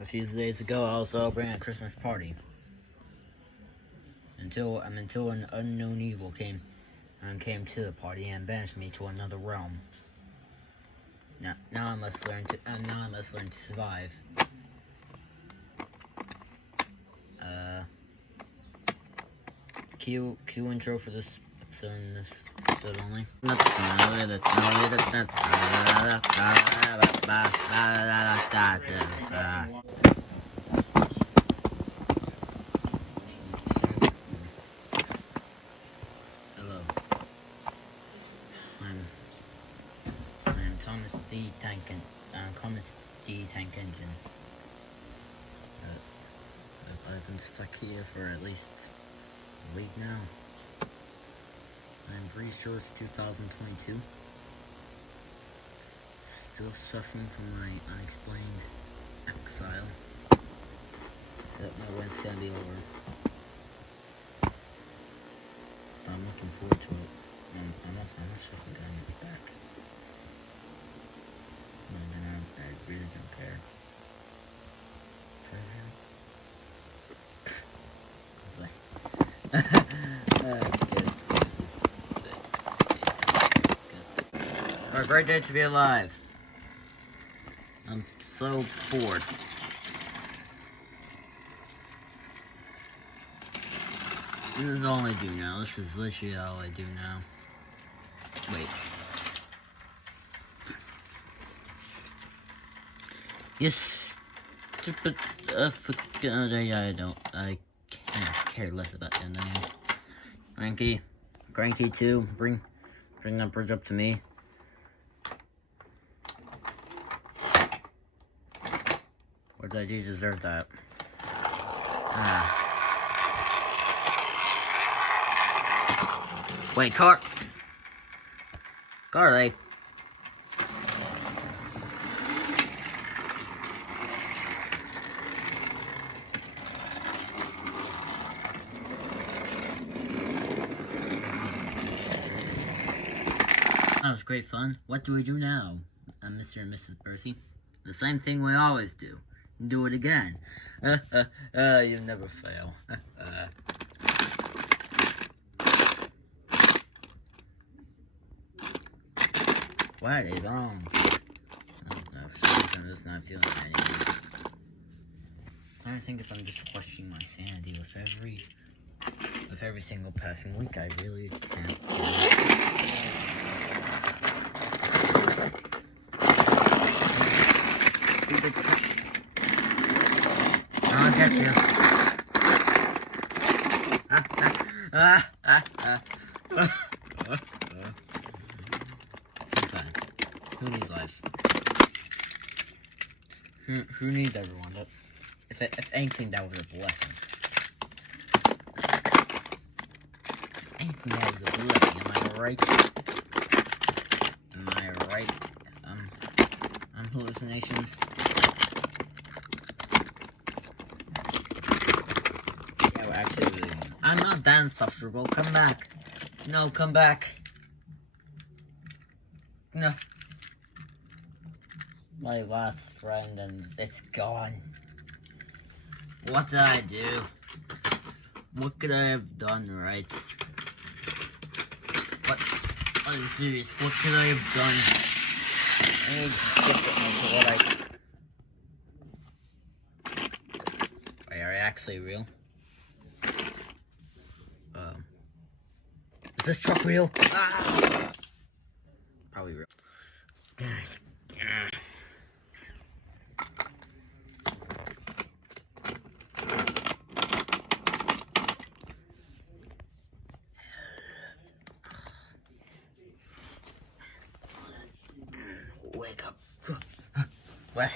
A few days ago, I was celebrating a Christmas party. Until an unknown evil came to the party and banished me to another realm. Now I must learn to survive. Cue intro for this episode only. Hello. I'm Thomas D. Tank Engine. I've been stuck here for at least a week now. I'm pretty sure it's 2022. Still suffering from my unexplained exile. Don't know when it's gonna be over. I'm looking forward to it. I'm not sure if I'm gonna get back. No, I really don't care. What a great day to be alive. I'm so bored. This is all I do now. This is literally all I do now. Wait. Yes, stupid. I can't care less about your name. Cranky 2, bring that bridge up to me. What did I do to deserve that? Wait, Carly. That was great fun. What do we do now, Mr. and Mrs. Percy? The same thing we always do. Do it again. You never fail. What is wrong? I don't know. For some reason I'm just not feeling it anymore. I'm trying to think if I'm just questioning my sanity with every single passing week. I really can't. I'll get you. Okay. Who needs life? Who needs everyone? If anything, that was a blessing. Anything that was a blessing, am I right? Am I right? Hallucinations. Actually, I'm not that insufferable. Come back. No, come back. No. My last friend, and it's gone. What did I do? What could I have done right? I'm serious. What could I have done? I need to skip it into what Wait, are you actually real? Is this truck real? Ah! Probably real. Wake up. What?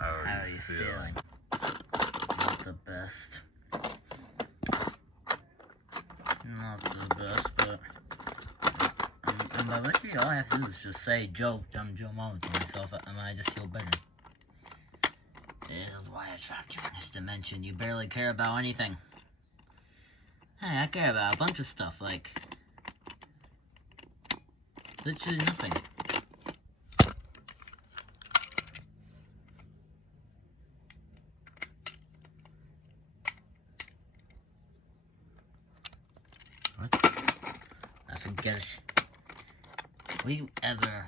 How are you feeling? Not the best. Not the best, but literally all I have to do is just say dumb Joe Mama to myself, and I just feel better. This is why I trapped you in this dimension. You barely care about anything. Hey, I care about a bunch of stuff, like literally nothing. get it? Will you ever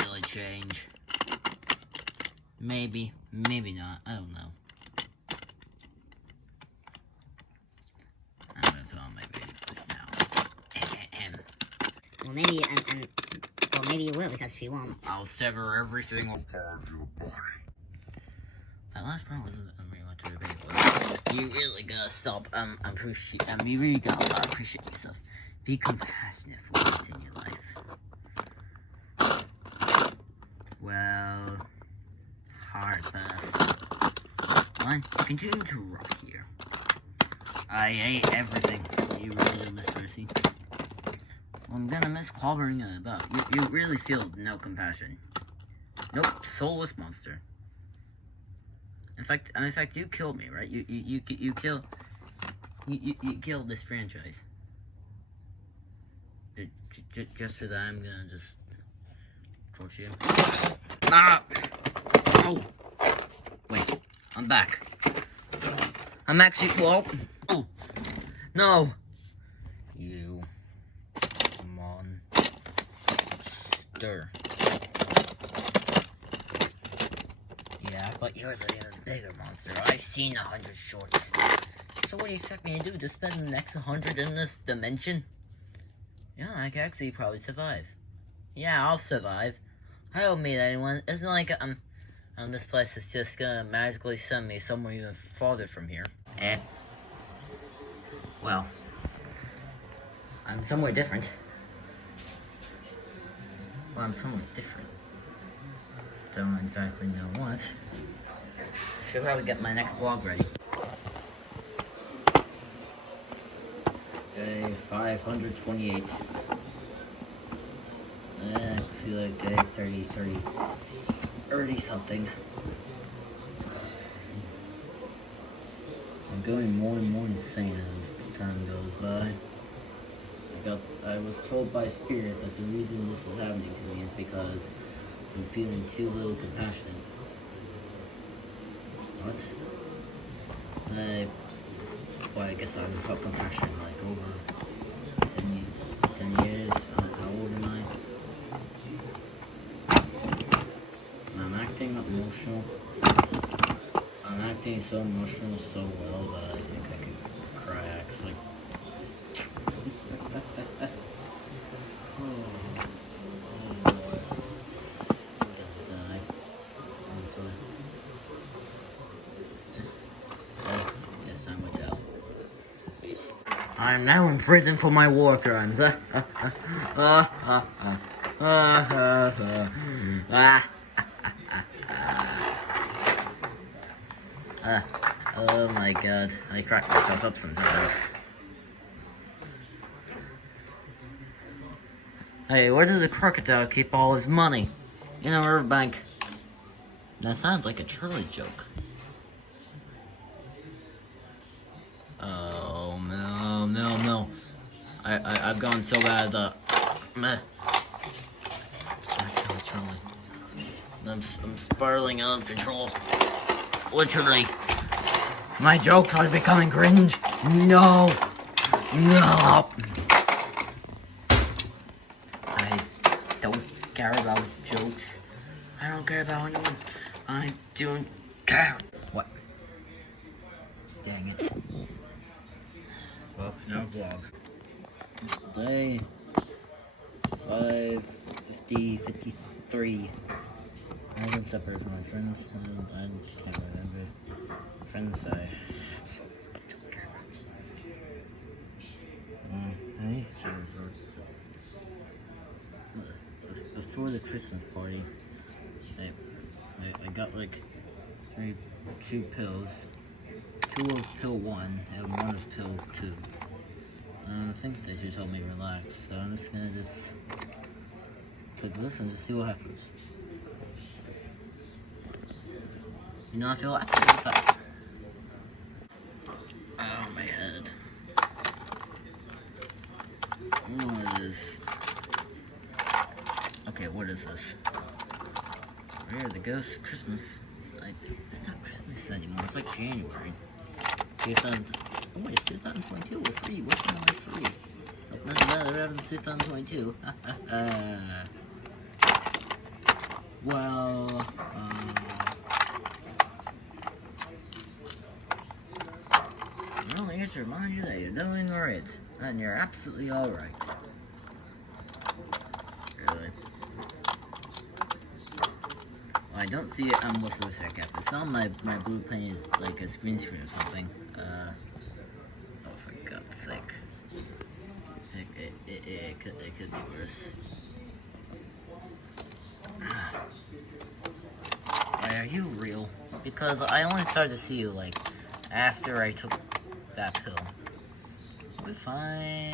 really change? Maybe, maybe not. I don't know. I'm gonna put on my baby voice now. Well, maybe, well, maybe you will, because if you won't, I'll sever every single part of your body. That last part wasn't very much of a baby voice. You really gotta stop. You really gotta appreciate yourself. Be compassionate for what's in your life. Well, hard pass. Fine, continue to rock here. I hate everything. You really do, Miss Mercy. I'm gonna miss clobbering about. You really feel no compassion. Nope, soulless monster. In fact, you killed me, right? You killed this franchise. Just for that, I'm gonna just torch you. Ah! Oh! Wait, I'm back. I'm actually, well, oh! No! You monster. Yeah, but you're the bigger monster. I've seen 100 shorts. So what do you expect me to do? Just spend the next 100 in this dimension? Yeah, I can actually probably survive. Yeah, I'll survive. I don't meet anyone. It's not like this place is just gonna magically send me somewhere even farther from here. Well, I'm somewhere different. Well, I'm somewhere different. Don't exactly know what. Should probably get my next vlog ready. Day 528. I feel like day 30 something. I'm going more and more insane as the time goes by. I was told by Spirit that the reason this is happening to me is because I'm feeling too little compassion. What? Well, I guess I haven't felt compassion like over 10 years. How old am I? I'm acting emotional. I'm acting so emotional so well that I think I could cry actually. I'm now in prison for my war crimes. Oh my god, I crack myself up sometimes. Hey, where does the crocodile keep all his money? In a riverbank. That sounds like a Charlie joke. Oh, no. I've gone so bad that... Meh. Charlie. I'm spiraling out of control. Literally. My jokes are becoming cringe. No. I don't care about jokes. I don't care about anyone. I don't care. What? Dang it. Well, no vlog. Day 5:53. I was in supper with my friends, and I can't remember. Friends say. Hey, before the Christmas party, I got like maybe 2 pills. 2 of pill 1 and 1 of pill 2. I think they should help me relax, so I'm just gonna click this and just see what happens. You know, I feel absolutely fine. Oh, my head. What is... Okay, what is this? Where are the ghosts of Christmas? It's not Christmas anymore, it's like January. 2000... Oh wait, it's 2022, we're free. What's my life free? Nothing better than 2022. Well, I'm only here to remind you that you're doing alright. And you're absolutely alright. Really. Well, I don't see it on what's the second cap. It's on my blue plane is like a screen screen or something. Oh, for God's sake. It could be worse. Why, are you real? Because I only started to see you like after I took that pill. We're fine.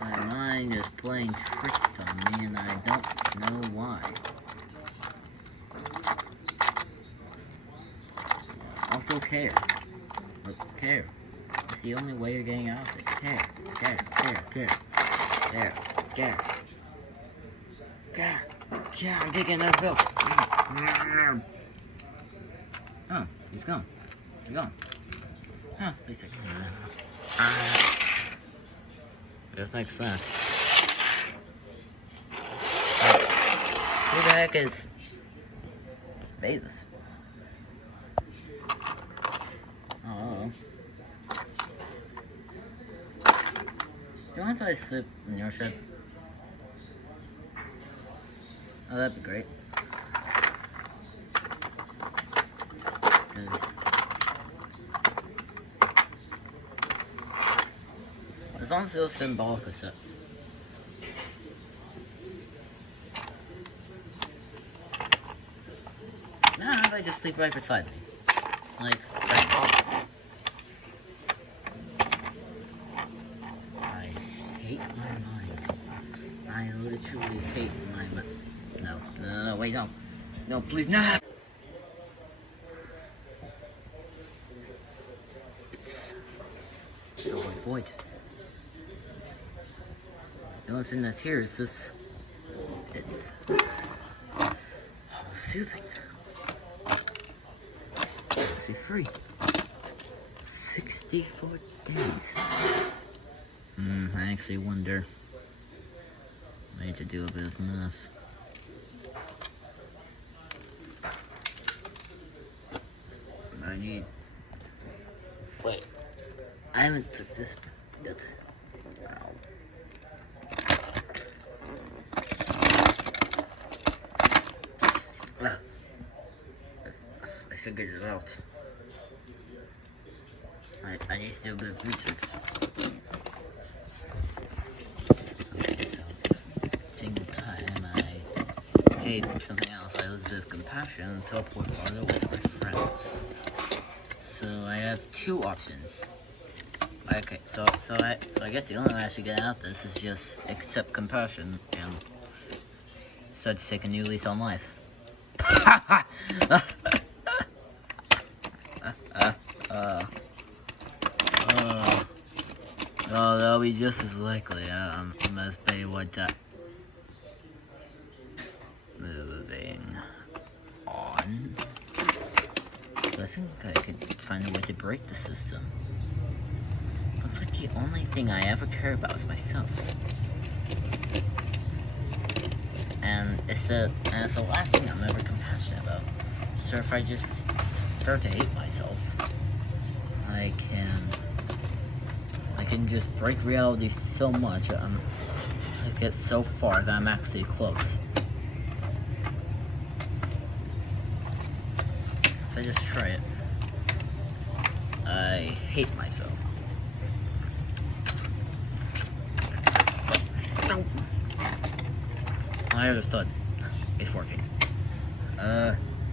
My mind is playing tricks on me and I don't know why. Also care. Look, care. It's the only way you're getting out of this. Care. I'm taking another pill. Oh, he's gone. He's gone. Huh, wait a second. What makes sense? Who the heck is Davis? Oh. You mind if I sleep in your shed? Oh, that'd be great. As long as it's symbolic of stuff. Nah, how about I just sleep right beside me? Like, right. I hate my mind. I literally hate my mind. No, wait, no. No, please, no! It's a white void. The only thing that's here is this. It's soothing. Is it free? 64 days. I actually wonder. I need to do a bit of math. I need. Wait. I haven't took this yet. Ow. I figured it out. I need to do a bit of research. Okay, so single time I hate something else, I lose a bit of compassion and teleport farther away from my friends. So I have two options. Okay, so I guess the only way I should get out of this is just accept compassion and start to take a new lease on life. Oh, that'll be just as likely. I must be what that. Moving on. So I think I could find a way to break the system. Looks like the only thing I ever care about is myself. And it's the last thing I'm ever compassionate about. So if I just start to hate myself, I can just break reality so much. I get so far that I'm actually close. If I just try it, I hate myself. I have a thud. It's working.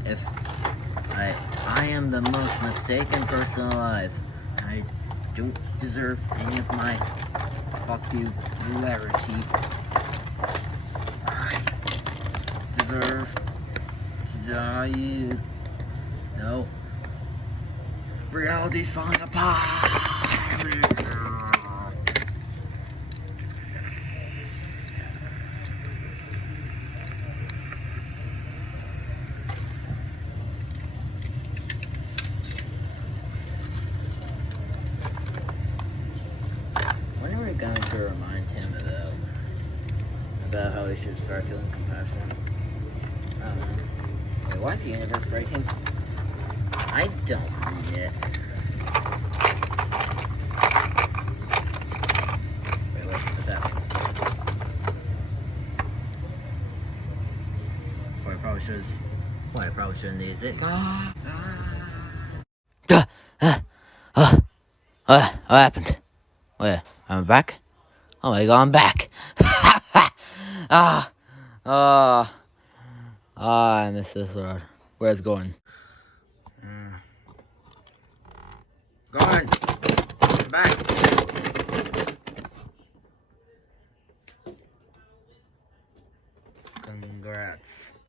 If I am the most mistaken person alive. I don't deserve any of my popularity. I deserve to die. No. Reality's falling apart. about how we should start feeling compassion. I don't know. Wait, why is the universe breaking? I don't read it. Wait, what's happening? Boy, I probably should. Boy, I probably shouldn't use it. What happened? Where? Am I back? Oh my god, I'm back. I miss this road. Where's it going? Going! Back! Congrats.